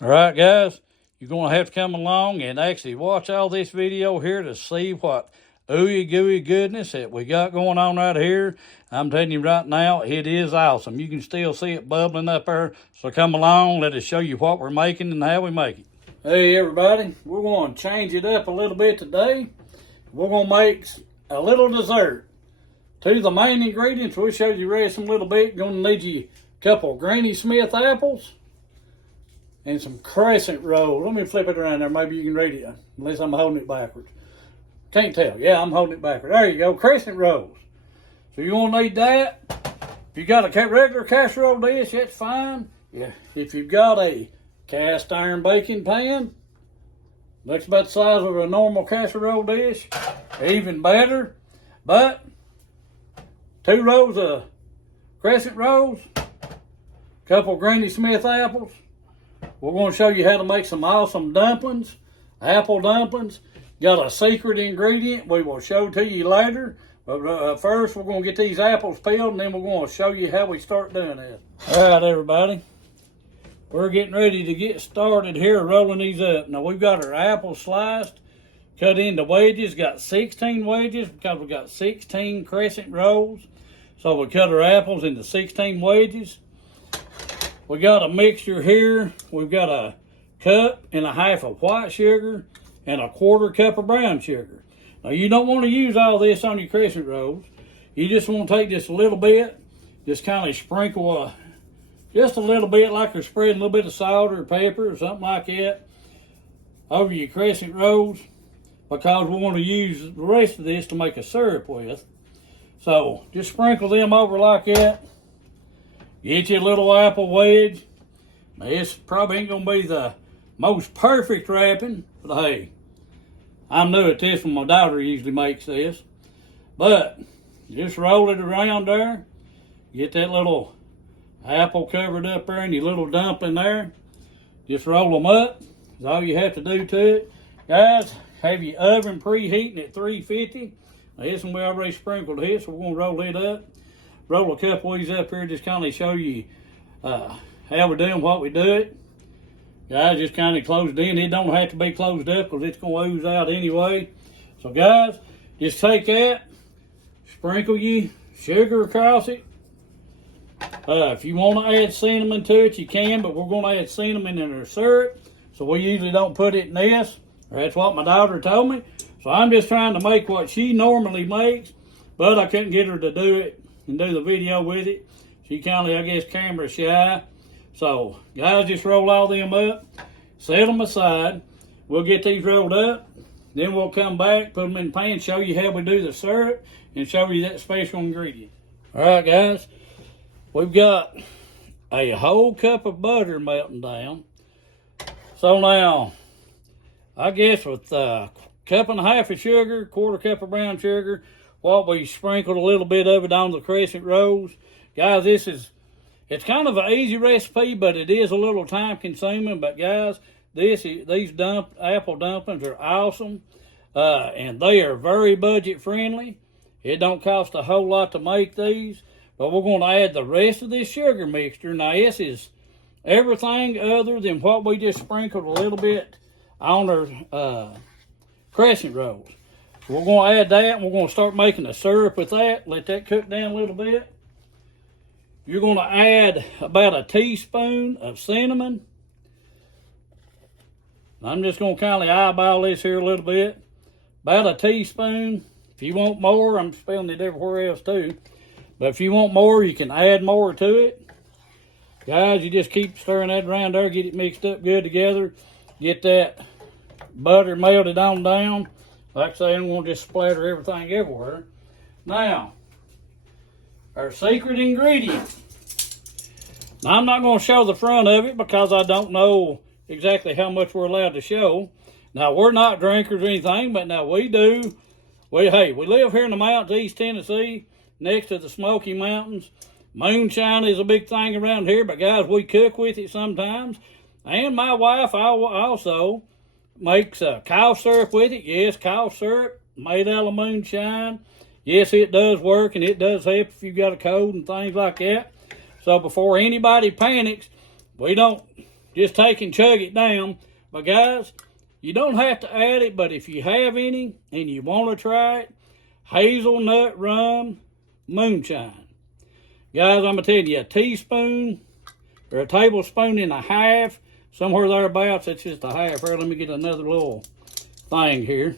All right, guys, you're going to have to come along and actually watch all this video here to see what ooey gooey goodness that we got going on right here. I'm telling you right now, it is awesome. You can still see it bubbling up there. So come along, let us show you what we're making and how we make it. Hey, everybody, we're going to change it up a little bit today. We're going to make a little dessert. To the main ingredients, we'll show you the rest in a little bit. Going to need you a couple of Granny Smith apples and some crescent rolls. Let me flip it around there. Maybe you can read it, unless I'm holding it backwards. Can't tell. Yeah, I'm holding it backwards. There you go, crescent rolls. So you're going to need that. If you got a regular casserole dish, that's fine. Yeah. If you've got a cast iron baking pan, looks about the size of a normal casserole dish, even better. But 2 rows of crescent rolls, a couple of Granny Smith apples. We're going to show you how to make some awesome dumplings, apple dumplings. Got a secret ingredient we will show to you later. But first, we're going to get these apples peeled, and then we're going to show you how we start doing that. All right, everybody. We're getting ready to get started here rolling these up. Now, we've got our apples sliced, cut into wedges. Got 16 wedges because we got 16 crescent rolls. So we cut our apples into 16 wedges. We got a mixture here. We've got a cup and a half of white sugar and a 1/4 cup of brown sugar. Now, you don't want to use all this on your crescent rolls. You just want to take just a little bit, just kind of sprinkle just a little bit, like you're spreading a little bit of salt or pepper or something like that over your crescent rolls, because we want to use the rest of this to make a syrup with. So just sprinkle them over like that. Get you a little apple wedge. Now, this probably ain't going to be the most perfect wrapping, but hey, I'm new at this one. My daughter usually makes this. But just roll it around there. Get that little apple covered up there and your little dumpling there. Just roll them up. That's all you have to do to it. Guys, have your oven preheating at 350. Now, this one we already sprinkled here, so we're going to roll it up. Roll a couple of these up here, just kind of show you how we're doing, what we do it. Guys, just kind of closed in. It don't have to be closed up because it's going to ooze out anyway. So, guys, just take that, sprinkle you sugar across it. If you want to add cinnamon to it, you can, but we're going to add cinnamon in our syrup. So we usually don't put it in this. That's what my daughter told me. So I'm just trying to make what she normally makes, but I couldn't get her to do it and do the video with it. She kind of, I guess, camera shy. So, guys, just roll all them up, set them aside. We'll get these rolled up. Then we'll come back, put them in the pan, show you how we do the syrup, and show you that special ingredient. All right, guys. We've got a whole cup of butter melting down. So now, I guess with a cup and a half of sugar, 1/4 cup of brown sugar, what we sprinkled a little bit of it on the crescent rolls. Guys, it's kind of an easy recipe, but it is a little time consuming. But guys, these apple dumplings are awesome. And they are very budget friendly. It don't cost a whole lot to make these. But we're going to add the rest of this sugar mixture. Now, this is everything other than what we just sprinkled a little bit on our crescent rolls. So we're going to add that, and we're going to start making a syrup with that. Let that cook down a little bit. You're going to add about a teaspoon of cinnamon. I'm just going to kind of eyeball this here a little bit. About a teaspoon. If you want more, I'm spilling it everywhere else too. But if you want more, you can add more to it. Guys, you just keep stirring that around there. Get it mixed up good together. Get that butter melted on down. Like I say, I'm going to just splatter everything everywhere. Now, our secret ingredient. Now, I'm not going to show the front of it because I don't know exactly how much we're allowed to show. Now, we're not drinkers or anything, but now we do. We live here in the mountains, East Tennessee, next to the Smoky Mountains. Moonshine is a big thing around here, but guys, we cook with it sometimes. And my wife also makes cough syrup with it. Yes, cough syrup made out of moonshine. Yes, it does work, and it does help if you've got a cold and things like that. So before anybody panics, we don't just take and chug it down. But guys, you don't have to add it, but if you have any and you want to try it, Hazelnut Rum Moonshine. Guys, I'm going to tell you, a teaspoon or a tablespoon and a half, somewhere thereabouts, that's just a half. Here, let me get another little thing here.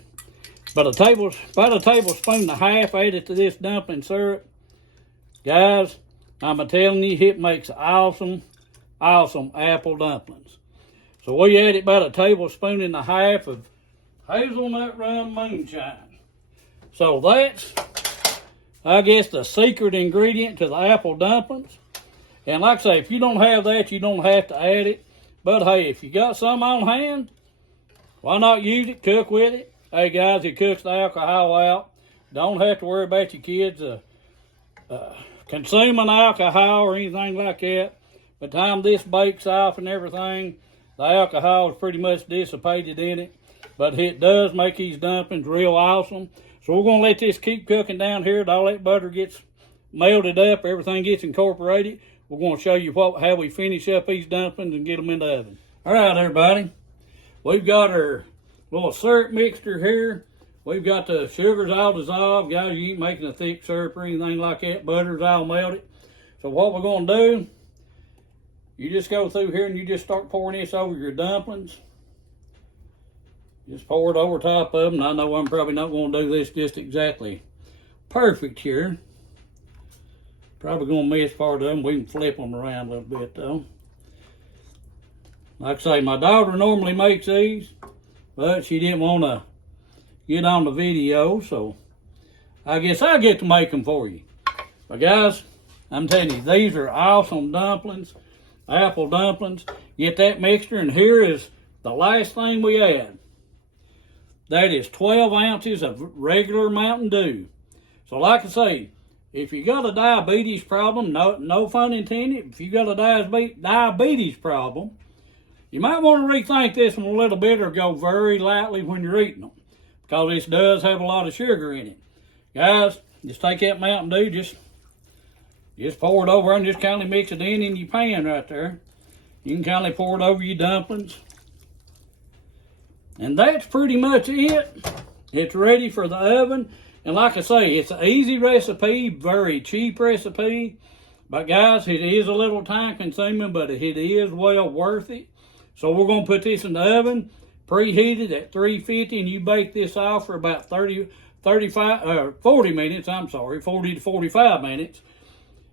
But about a tablespoon and a half added to this dumpling syrup. Guys, I'm telling you, it makes awesome, awesome apple dumplings. So we added about a tablespoon and a half of Hazelnut Rum Moonshine. So that's, I guess, the secret ingredient to the apple dumplings. And like I say, if you don't have that, you don't have to add it. But hey, if you got some on hand, why not use it, cook with it? Hey guys, it cooks the alcohol out. Don't have to worry about your kids consuming alcohol or anything like that. By the time this bakes off and everything, the alcohol is pretty much dissipated in it. But it does make these dumplings real awesome. So we're going to let this keep cooking down here till all that butter gets melted up, everything gets incorporated. We're going to show you how we finish up these dumplings and get them in the oven. All right, everybody. We've got our little syrup mixture here. We've got the sugars all dissolved. Guys, you ain't making a thick syrup or anything like that. Butter's all melted. So what we're going to do, you just go through here and you just start pouring this over your dumplings. Just pour it over top of them. I know I'm probably not going to do this just exactly perfect here. Probably going to miss part of them. We can flip them around a little bit though. Like I say, my daughter normally makes these, but she didn't want to get on the video, so I guess I get to make them for you. But guys, I'm telling you, these are awesome dumplings, apple dumplings. Get that mixture, and here is the last thing we add. That is 12 ounces of regular Mountain Dew. So like I say, if you got a diabetes problem, no fun intended, if you got a diabetes problem, you might want to rethink this one a little bit or go very lightly when you're eating them, because this does have a lot of sugar in it. Guys, just take that Mountain Dew, just pour it over and just kind of mix it in your pan right there. You can kind of pour it over your dumplings. And that's pretty much it. It's ready for the oven. And like I say, it's an easy recipe, very cheap recipe. But guys, it is a little time consuming, but it is well worth it. So we're going to put this in the oven, preheated at 350, and you bake this off for about 40 minutes, 40 to 45 minutes.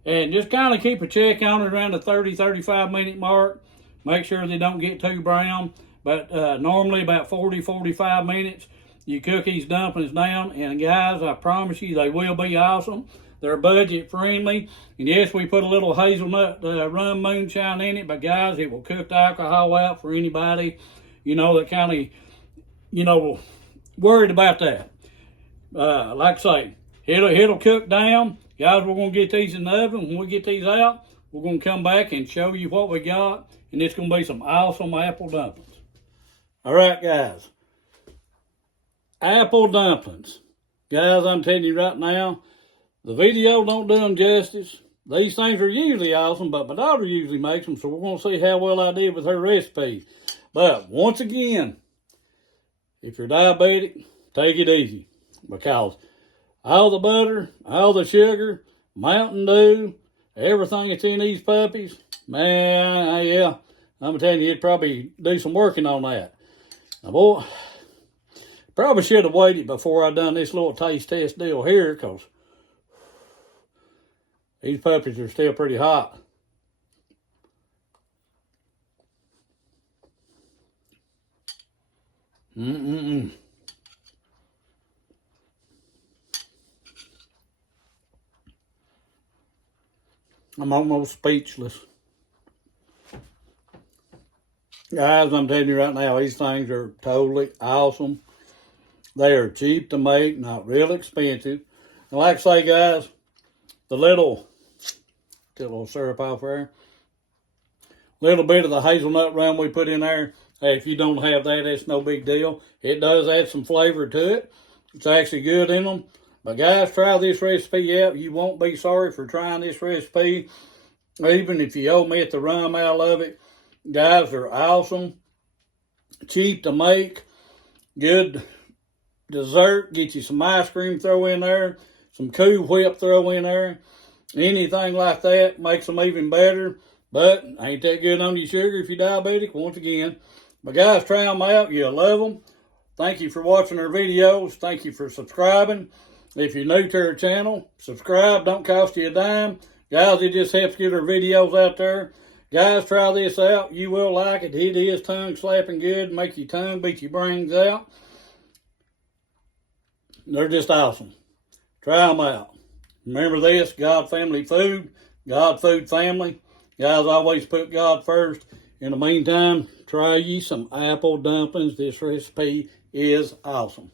And just kind of keep a check on it around the 35 minute mark. Make sure they don't get too brown. But normally about 45 minutes, you cook these dumplings down. And guys, I promise you, they will be awesome. They're budget friendly. And yes, we put a little hazelnut rum moonshine in it. But guys, it will cook the alcohol out for anybody, that kind of, worried about that. Like I say, it'll cook down. Guys, we're going to get these in the oven. When we get these out, we're going to come back and show you what we got. And it's going to be some awesome apple dumplings. All right, guys. Apple dumplings. Guys, I'm telling you right now, the video don't do them justice. These things are usually awesome, but my daughter usually makes them, so we're going to see how well I did with her recipe. But once again, if you're diabetic, take it easy, because all the butter, all the sugar, Mountain Dew, everything that's in these puppies, man, yeah, I'm telling you, it'd probably do some working on that. Now, boy, probably should have waited before I done this little taste test deal here, because these puppies are still pretty hot. I'm almost speechless. Guys, I'm telling you right now, these things are totally awesome. They are cheap to make, not real expensive. And like I say, guys, the little syrup off there, little bit of the hazelnut rum we put in there, hey, if you don't have that, that's no big deal. It does add some flavor to it. It's actually good in them. But guys, try this recipe out. You won't be sorry for trying this recipe. Even if you omit the rum out of it, Guys, they're awesome. Cheap to make. Good dessert. Get you some ice cream, throw in there. Some Cool Whip, throw in there. Anything like that makes them even better. But ain't that good on your sugar if you're diabetic, once again. But guys, try them out. You'll love them. Thank you for watching our videos. Thank you for subscribing. If you're new to our channel, subscribe. Don't cost you a dime. Guys, it just helps get our videos out there. Guys, try this out. You will like it. It is tongue slapping good. Make your tongue beat your brains out. They're just awesome. Try them out. Remember this, God Family Food, God Food Family. Guys, always put God first. In the meantime, try ye some apple dumplings. This recipe is awesome.